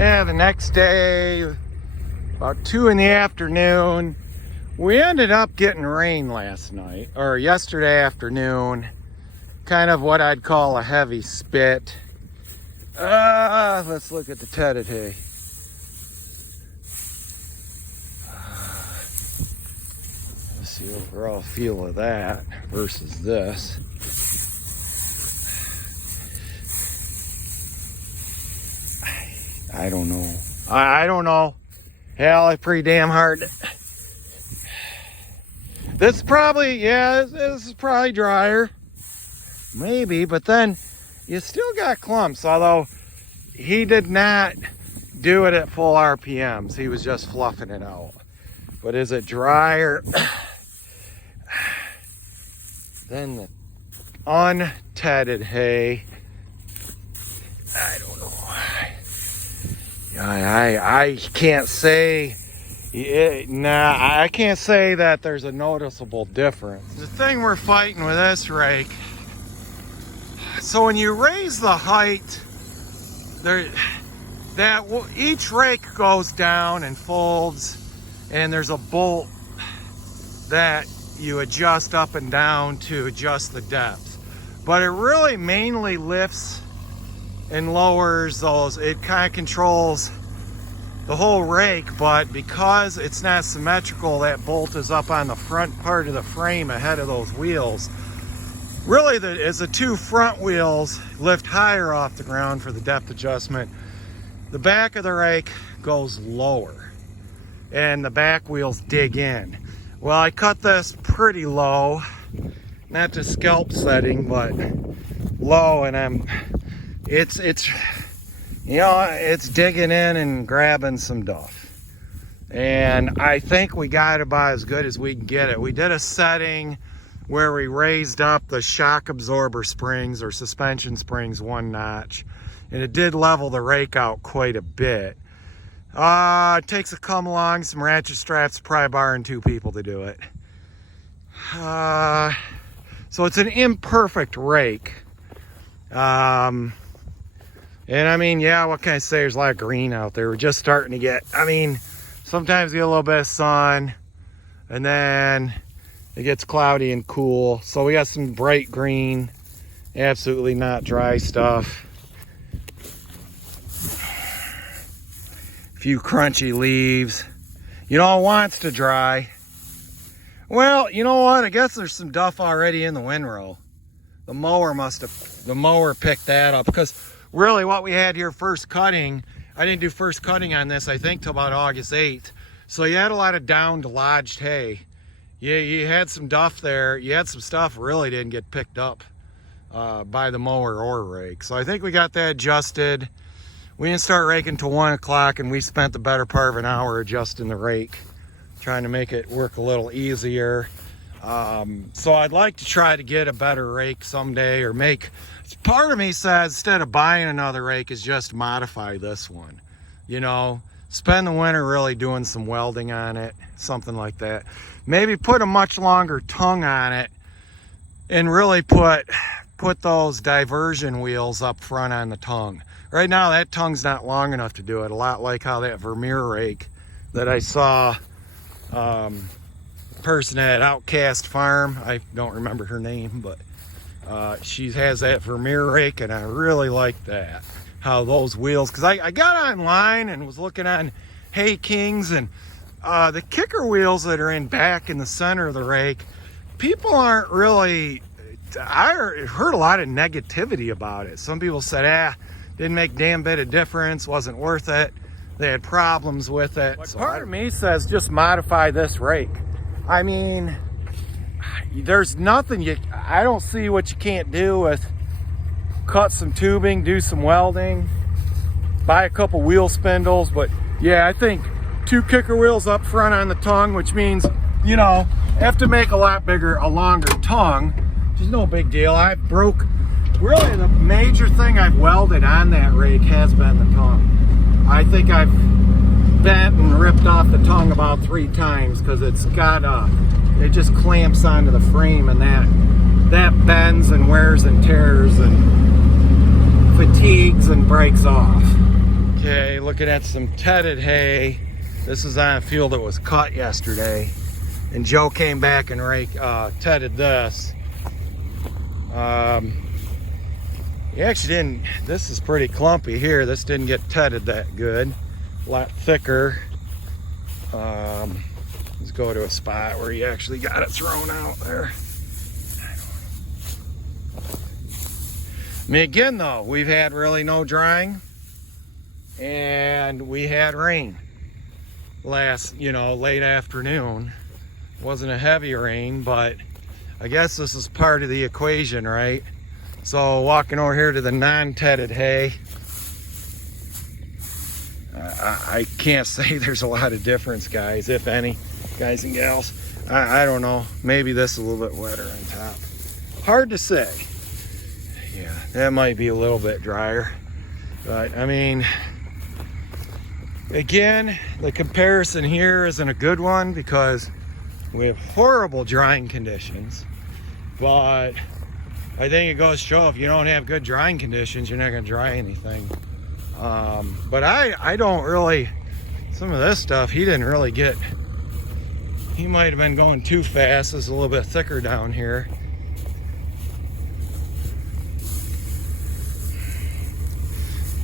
Yeah, the next day, about 2 in the afternoon, we ended up getting rain last night, or yesterday afternoon. Kind of what I'd call a heavy spit. Let's look at the tedded hay. Let's see the overall feel of that versus this. I don't know. I don't know. Hell, it's pretty damn hard. This is probably, yeah, this is probably drier. Maybe, but then you still got clumps, although he did not do it at full RPMs. He was just fluffing it out. But is it drier than the untedded hay? I don't know. I can't say, I can't say that there's a noticeable difference. The thing we're fighting with this rake, so when you raise the height, each rake goes down and folds, and there's a bolt that you adjust up and down to adjust the depth. But it really mainly lifts and lowers those. It kind of controls the whole rake, but because it's not symmetrical, that bolt is up on the front part of the frame ahead of those wheels. Really, as the two front wheels lift higher off the ground for the depth adjustment, the back of the rake goes lower and the back wheels dig in. Well, I cut this pretty low, not to scalp setting, but low, and it's you know, it's digging in and grabbing some duff. And I think we got it about as good as we can get it. We did a setting where we raised up the shock absorber springs or suspension springs 1 notch, and it did level the rake out quite a bit. It takes a come along, some ratchet straps, pry bar, and 2 people to do it. So it's an imperfect rake. And I mean, yeah, what can I say? There's a lot of green out there. We're just starting to get, I mean, sometimes we get a little bit of sun, and then it gets cloudy and cool. So we got some bright green, absolutely not dry stuff. A few crunchy leaves. You know, it wants to dry. Well, you know what? I guess there's some duff already in the windrow. The mower picked that up, because really what we had here first cutting, I didn't do first cutting on this, I think, till about August 8th. So you had a lot of downed, lodged hay. You had some duff there. You had some stuff really didn't get picked up by the mower or rake. So I think we got that adjusted. We didn't start raking till 1 o'clock, and we spent the better part of an hour adjusting the rake, trying to make it work a little easier. So I'd like to try to get a better rake someday, or part of me says instead of buying another rake is just modify this one. You know, spend the winter really doing some welding on it, something like that. Maybe put a much longer tongue on it and really put those diversion wheels up front on the tongue. Right now that tongue's not long enough to do it, a lot like how that Vermeer rake that I saw person at Outcast Farm, I don't remember her name, but she has that Vermeer rake, and I really like that, how those wheels, because I got online and was looking on Hay Kings, and the kicker wheels that are in back in the center of the rake, people aren't really, I heard a lot of negativity about it. Some people said, didn't make damn bit of difference, wasn't worth it, they had problems with it. But so part of me says just modify this rake. I mean, there's nothing I don't see what you can't do with cut some tubing, do some welding, buy a couple wheel spindles. But yeah, I think 2 kicker wheels up front on the tongue, which means, you know, have to make a longer tongue, which is no big deal. Really the major thing I've welded on that rake has been the tongue. I think I've bent and ripped off the tongue about 3 times, because it's got it just clamps onto the frame, and that bends and wears and tears and fatigues and breaks off. Okay, Okay, looking at some tedded hay. This is on a field that was cut yesterday. And Joe came back and tedded this. He actually didn't, this is pretty clumpy here. This didn't get tedded that good. A lot thicker. Let's go to a spot where he actually got it thrown out there. I mean, again though, we've had really no drying, and we had rain last, late afternoon. Wasn't a heavy rain, but I guess this is part of the equation, right? So walking over here to the non-tedded hay, I can't say there's a lot of difference, guys, if any, guys and gals. I don't know. Maybe this is a little bit wetter on top. Hard to say. Yeah, that might be a little bit drier. But, I mean, again, the comparison here isn't a good one because we have horrible drying conditions. But I think it goes to show if you don't have good drying conditions, you're not going to dry anything. But I don't really, some of this stuff, he didn't really get, he might have been going too fast. It's a little bit thicker down here.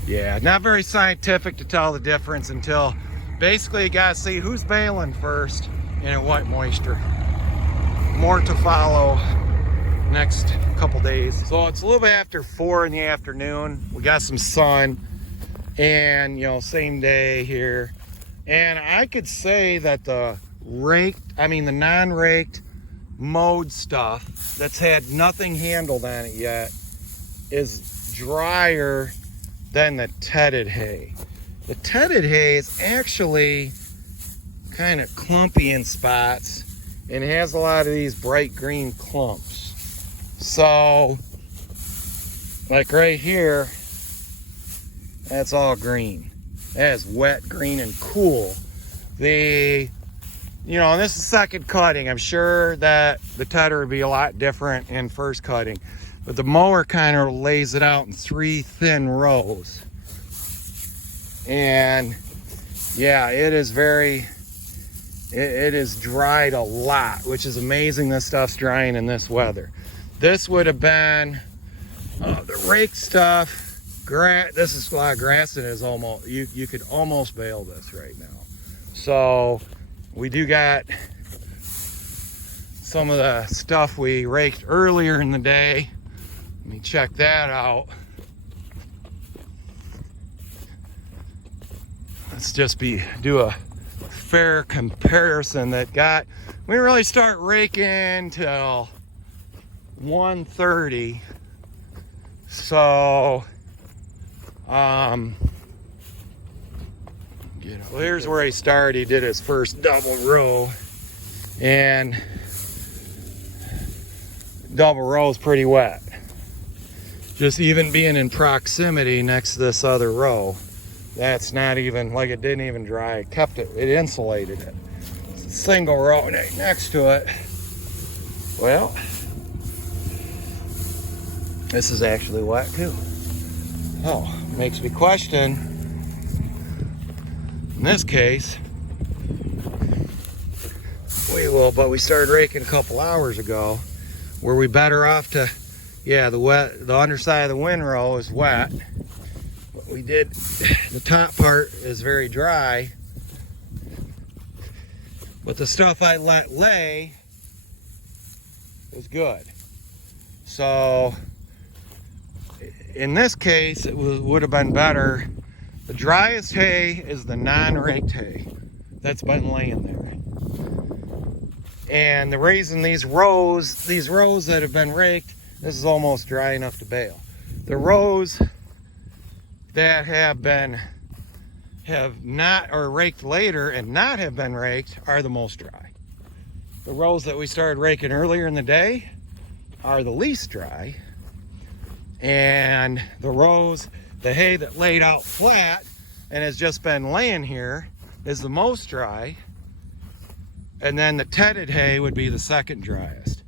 Yeah, not very scientific to tell the difference until basically you gotta see who's baling first and at what moisture. More to follow next couple days. So it's a little bit after 4 in the afternoon. We got some sun and same day here. And I could say that the non-raked mowed stuff that's had nothing handled on it yet is drier than the tedded hay. The tedded hay is actually kind of clumpy in spots and it has a lot of these bright green clumps. So, like right here, that's all green. That is wet, green, and cool. And this is second cutting. I'm sure that the tedder would be a lot different in first cutting. But the mower kind of lays it out in 3 thin rows. And yeah, it is dried a lot, which is amazing this stuff's drying in this weather. This would have been the rake stuff, this is a lot of grass and it is almost, you could almost bale this right now. So we do got some of the stuff we raked earlier in the day. Let me check that out. Let's just do a fair comparison we didn't really start raking till 1:30. So, here's where he started. He did his first double row, and double row is pretty wet. Just even being in proximity next to this other row, that's not even, like it didn't even dry. It kept it, it insulated it. It's a single row next to it. Well, this is actually wet too. Oh, makes me question, in this case, we started raking a couple hours ago. Were we better off to, yeah, the underside of the windrow is wet. What we did, the top part is very dry, but the stuff I let lay was good. So in this case, it would have been better. The driest hay is the non-raked hay that's been laying there. And the reason these rows that have been raked, this is almost dry enough to bale. The rows that have not, or raked later and not have been raked, are the most dry. The rows that we started raking earlier in the day are the least dry. And the hay that laid out flat and has just been laying here is the most dry. And then the tedded hay would be the second driest.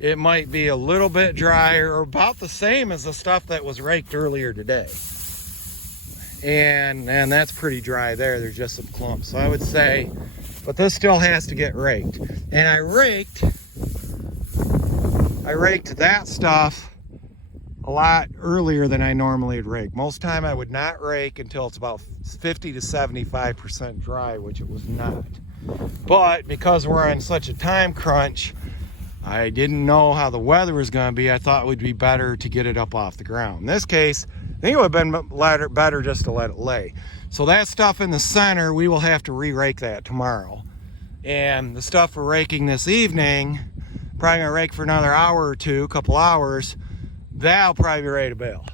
It might be a little bit drier or about the same as the stuff that was raked earlier today. and that's pretty dry there. There's just some clumps. So I would say, but this still has to get raked. And I raked that stuff a lot earlier than I normally would rake. Most time I would not rake until it's about 50 to 75% dry, which it was not. But because we're on such a time crunch, I didn't know how the weather was going to be. I thought it would be better to get it up off the ground. In this case, I think it would have been better just to let it lay. So that stuff in the center, we will have to re-rake that tomorrow. And the stuff we're raking this evening, probably gonna rake for another hour or two, couple hours, that'll probably be ready to bale.